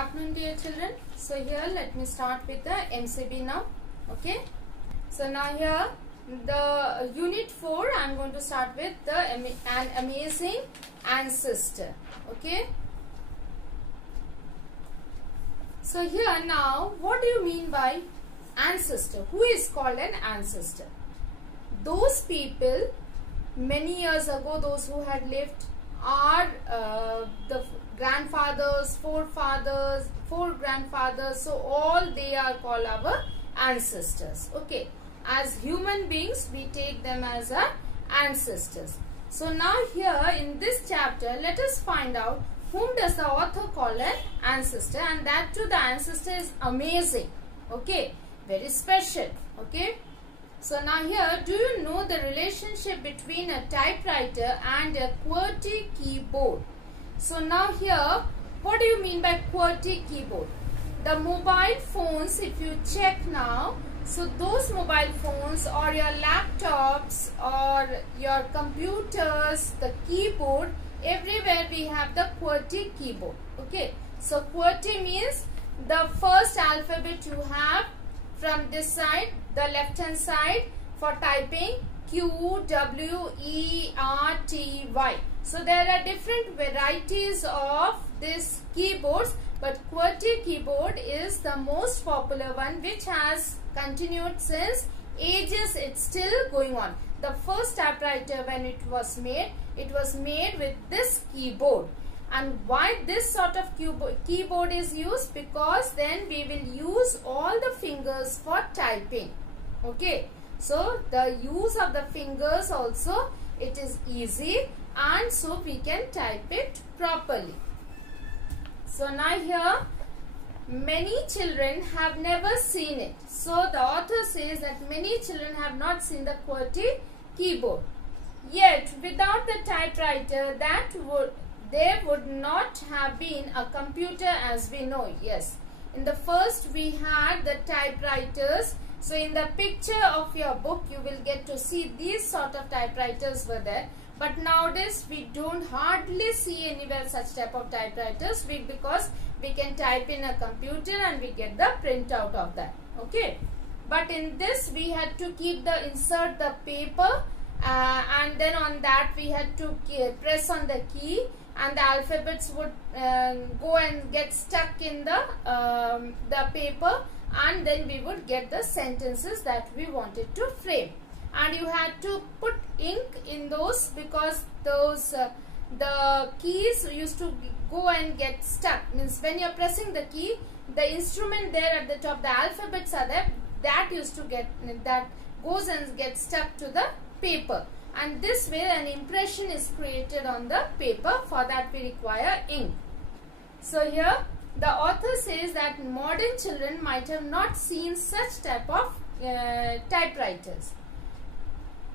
afternoon, dear children. So here let me start with the MCB now. Okay. So now here the unit 4 I am going to start with an amazing ancestor. Okay. So here now, what do you mean by ancestor? Who is called an ancestor? Those people many years ago, those who had lived, are the grandfathers, forefathers, grandfathers. So all they are called our ancestors. Okay. As human beings, we take them as our ancestors. So now here in this chapter, let us find out whom does the author call an ancestor, and that too the ancestor is amazing. Okay. Very special. Okay. So now here, do you know the relationship between a typewriter and a QWERTY keyboard? So now here, what do you mean by QWERTY keyboard? The mobile phones, if you check now, so those mobile phones or your laptops or your computers, the keyboard, everywhere we have the QWERTY keyboard. Okay. So QWERTY means the first alphabet you have from this side, the left hand side, for typing Q, W, E, R, T, Y. So there are different varieties of these keyboards, but QWERTY keyboard is the most popular one, which has continued since ages. It's still going on. The first typewriter, when it was made with this keyboard. And why this sort of keyboard is used? Because then we will use all the fingers for typing. Okay. So the use of the fingers also, it is easy, and so we can type it properly. So now here, many children have never seen it. So the author says that many children have not seen the QWERTY keyboard. Yet without the typewriter, there would not have been a computer as we know. Yes, in the first we had the typewriters. So in the picture of your book, you will get to see these sort of typewriters were there. But nowadays we don't hardly see anywhere such type of typewriters, because we can type in a computer and we get the printout of that. Okay. But in this we had to insert the paper, and then on that we had to press on the key, and the alphabets would go and get stuck in the paper, and then we would get the sentences that we wanted to frame. And you had to put ink in those, because those the keys used to go and get stuck. Means when you are pressing the key, the instrument there at the top, the alphabets are there, that goes and gets stuck to the paper. And this way an impression is created on the paper. For that we require ink. So here the author says that modern children might have not seen such type of typewriters.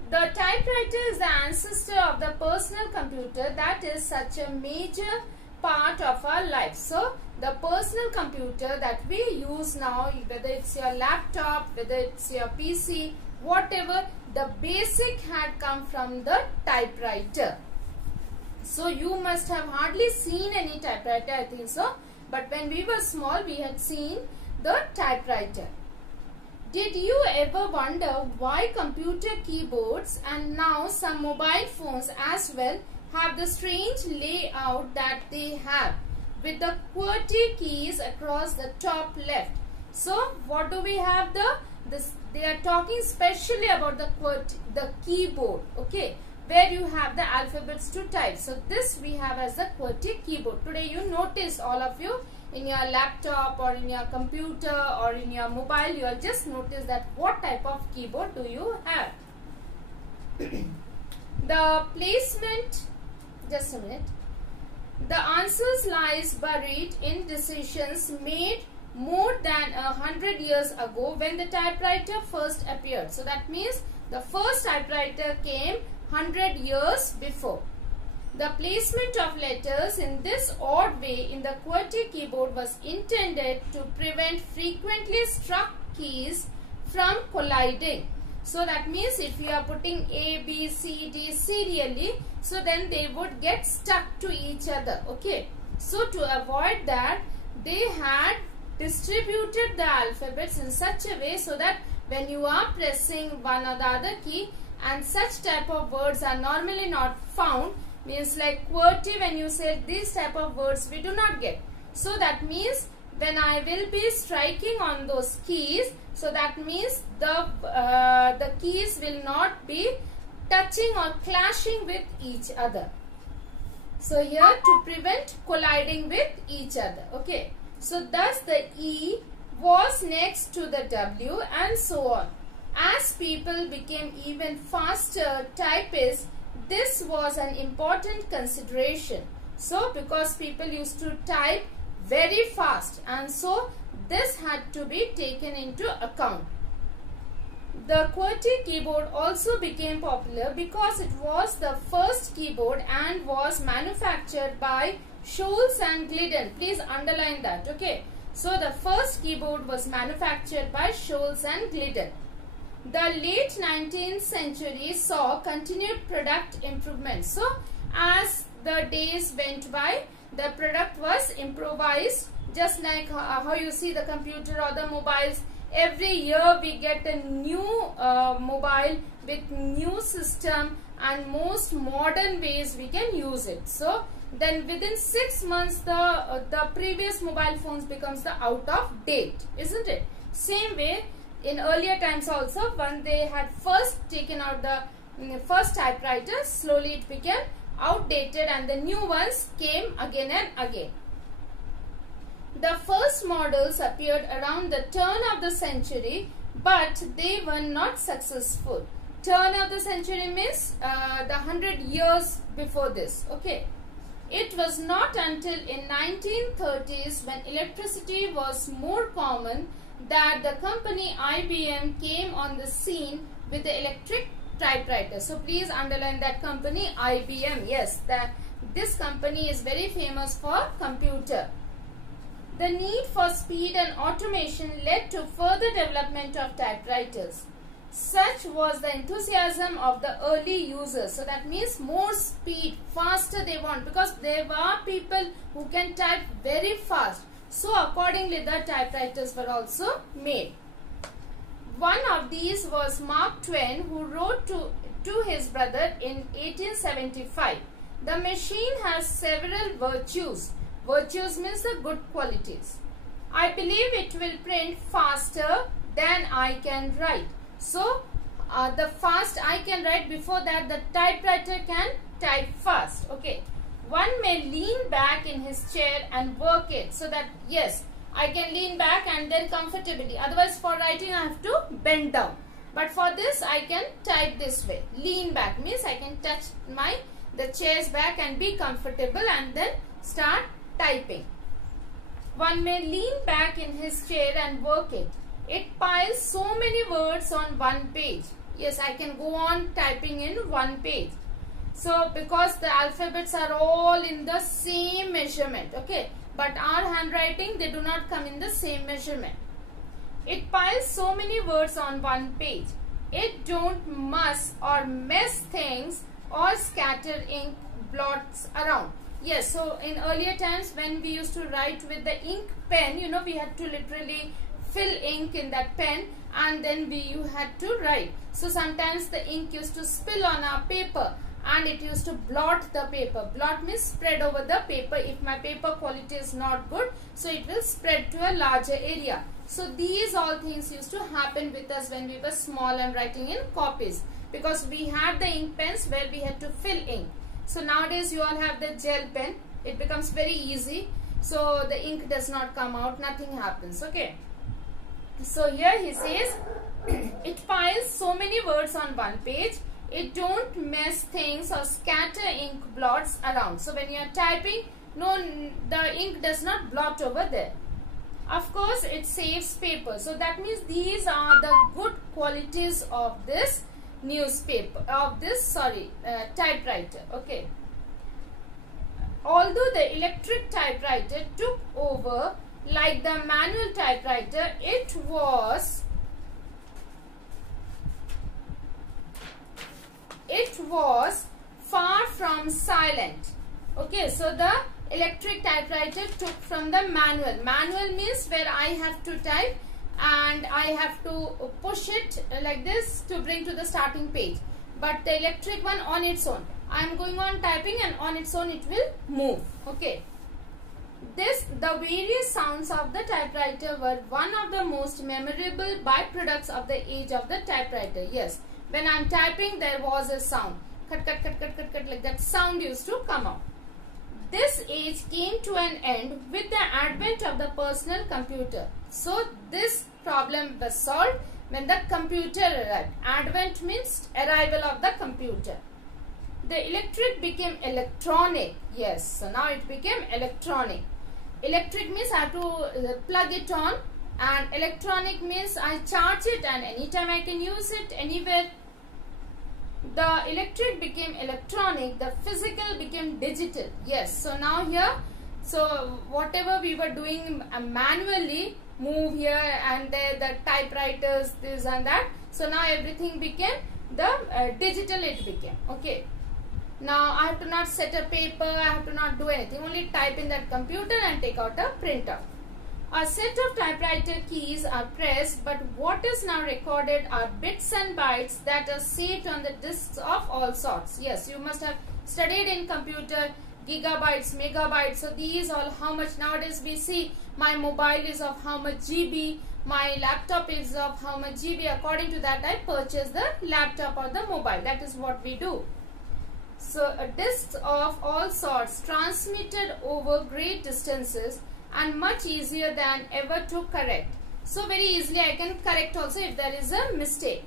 The typewriter is the ancestor of the personal computer that is such a major part of our life. So the personal computer that we use now, whether it's your laptop, whether it's your PC, whatever, the basic had come from the typewriter. So you must have hardly seen any typewriter, I think so. But when we were small, we had seen the typewriter. Did you ever wonder why computer keyboards and now some mobile phones as well have the strange layout that they have, with the QWERTY keys across the top left? So what do we have? They are talking specially about the keyboard. Okay, where you have the alphabets to type. So this we have as the QWERTY keyboard. Today you notice, all of you, in your laptop or in your computer or in your mobile, you will just notice that what type of keyboard do you have. The placement, just a minute. The answers lies buried in decisions made more than 100 years ago, when the typewriter first appeared. So that means the first typewriter came 100 years before. The placement of letters in this odd way in the QWERTY keyboard was intended to prevent frequently struck keys from colliding. So that means if you are putting A, B, C, D serially, so then they would get stuck to each other. Okay. So to avoid that, they had distributed the alphabets in such a way so that when you are pressing one or the other key and such type of words are normally not found, means like QWERTY, when you say these type of words we do not get. So that means when I will be striking on those keys, so that means the keys will not be touching or clashing with each other. So here to prevent colliding with each other. Okay. So thus the E was next to the W and so on. As people became even faster typists, this was an important consideration. So because people used to type very fast, and so this had to be taken into account. The QWERTY keyboard also became popular because it was the first keyboard and was manufactured by Scholz and Glidden. Please underline that. Okay. So the first keyboard was manufactured by Scholz and Glidden. The late 19th century saw continued product improvements. So as the days went by, the product was improvised, just like how you see the computer or the mobiles. Every year we get a new mobile with new system and most modern ways we can use it. So then within 6 months the previous mobile phones becomes the out of date, isn't it? Same way in earlier times also, when they had first taken out the first typewriter, slowly it became outdated and the new ones came again and again. The first models appeared around the turn of the century, but they were not successful. Turn of the century means the 100 years before this. Okay. It was not until in 1930s, when electricity was more common, that the company IBM came on the scene with the electric typewriter. So please underline that company IBM. Yes, this company is very famous for computer. The need for speed and automation led to further development of typewriters. Such was the enthusiasm of the early users. So that means more speed, faster they want, because there were people who can type very fast. So accordingly the typewriters were also made. One of these was Mark Twain, who wrote to his brother in 1875. The machine has several virtues. Virtues means the good qualities. I believe it will print faster than I can write. So the fast I can write, before that the typewriter can type fast. Okay. One may lean back in his chair and work it. So that yes, I can lean back and then comfortably. Otherwise for writing I have to bend down. But for this I can type this way. Lean back means I can touch the chair's back and be comfortable and then start typing. One may lean back in his chair and work it. It piles so many words on one page. Yes, I can go on typing in one page. So because the alphabets are all in the same measurement. Okay. But our handwriting, they do not come in the same measurement. It piles so many words on one page. It don't muss or mess things or scatter ink blots around. Yes, so in earlier times when we used to write with the ink pen, you know, we had to literally fill ink in that pen and then you had to write. So sometimes the ink used to spill on our paper and it used to blot the paper. Blot means spread over the paper. If my paper quality is not good, so it will spread to a larger area. So these all things used to happen with us when we were small and writing in copies, because we had the ink pens where we had to fill ink. So nowadays you all have the gel pen. It becomes very easy. So the ink does not come out. Nothing happens. Okay. So here he says, it piles so many words on one page. It don't mess things or scatter ink blots around. So when you are typing, no, the ink does not blot over there. Of course, it saves paper. So that means these are the good qualities of this newspaper, of this typewriter. Okay. Although the electric typewriter took over like the manual typewriter, it was far from silent. Okay, so the electric typewriter took from the manual. Manual means where I have to type and I have to push it like this to bring to the starting page. But the electric one on its own, I am going on typing and on its own it will move. Okay. The various sounds of the typewriter were one of the most memorable byproducts of the age of the typewriter. Yes, when I am typing there was a sound. Cut, cut, cut, cut, cut, cut, like that sound used to come out. This age came to an end with the advent of the personal computer. So this problem was solved when the computer arrived. Advent means arrival of the computer. The electric became electronic. Yes, so now it became electronic. Electric means I have to plug it on, and electronic means I charge it and anytime I can use it anywhere. The electric became electronic, the physical became digital. Yes, so now here, so whatever we were doing manually, move here and there, the typewriters, this and that. So now everything became the digital it became. Okay. Now I have to not set a paper, I have to not do anything, only type in that computer and take out a printer. A set of typewriter keys are pressed, but what is now recorded are bits and bytes that are saved on the disks of all sorts. Yes, you must have studied in computer, gigabytes, megabytes. So these all how much nowadays we see my mobile is of how much GB, my laptop is of how much GB. According to that I purchase the laptop or the mobile. That is what we do. So disks of all sorts transmitted over great distances and much easier than ever to correct. So very easily I can correct also if there is a mistake.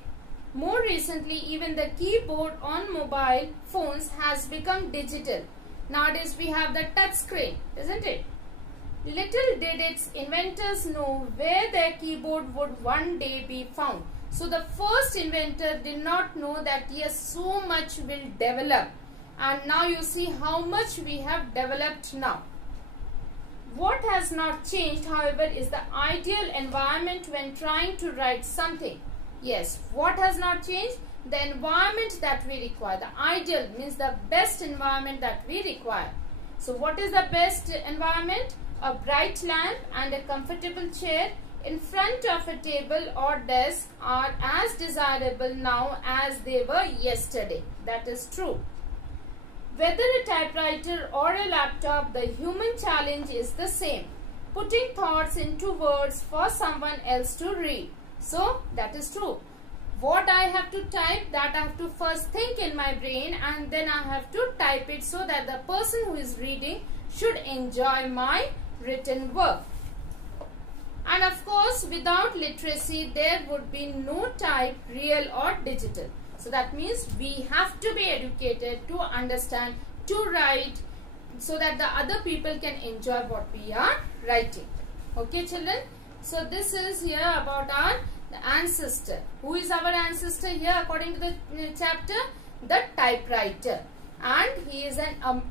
More recently, even the keyboard on mobile phones has become digital. Nowadays we have the touch screen, isn't it? Little did its inventors know where their keyboard would one day be found. So the first inventor did not know that yes, so much will develop, and now you see how much we have developed now. What has not changed, however, is the ideal environment when trying to write something. Yes, what has not changed? The environment that we require. The ideal means the best environment that we require. So what is the best environment? A bright lamp and a comfortable chair in front of a table or desk are as desirable now as they were yesterday. That is true. Whether a typewriter or a laptop, the human challenge is the same. Putting thoughts into words for someone else to read. So, that is true. What I have to type, that I have to first think in my brain and then I have to type it so that the person who is reading should enjoy my written work. And of course, without literacy, there would be no type, real or digital. So that means we have to be educated to understand, to write, so that the other people can enjoy what we are writing. Okay, children? So this is here about the ancestor. Who is our ancestor here according to the chapter? The typewriter. And he is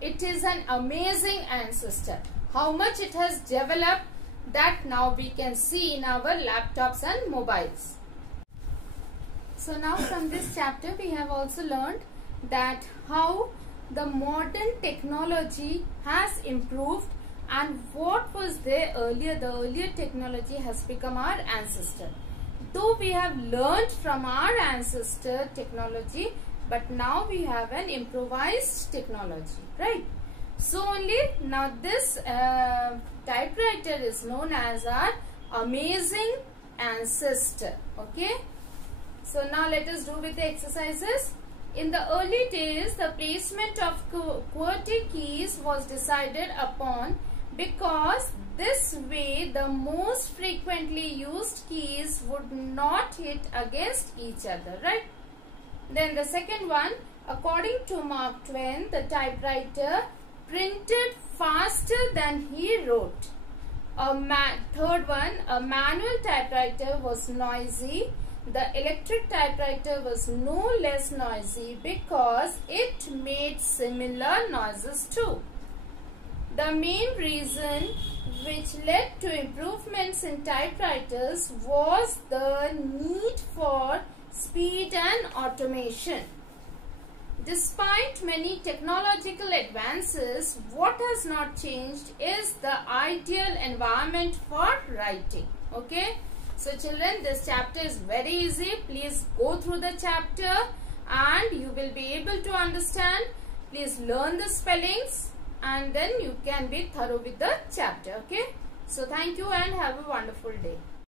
it is an amazing ancestor. How much it has developed, that now we can see in our laptops and mobiles. So now from this chapter we have also learned that how the modern technology has improved and what was there earlier. The earlier technology has become our ancestor. Though we have learned from our ancestor technology, but now we have an improvised technology, right? So only now this typewriter is known as our amazing ancestor. Okay. So now let us do with the exercises. In the early days, the placement of QWERTY keys was decided upon because this way the most frequently used keys would not hit against each other, right? Then the second one, according to Mark Twain, the typewriter printed faster than he wrote. Third one, a manual typewriter was noisy. The electric typewriter was no less noisy because it made similar noises too. The main reason which led to improvements in typewriters was the need for speed and automation. Despite many technological advances, what has not changed is the ideal environment for writing. Okay. So children, this chapter is very easy. Please go through the chapter and you will be able to understand. Please learn the spellings and then you can be thorough with the chapter. Okay. So thank you and have a wonderful day.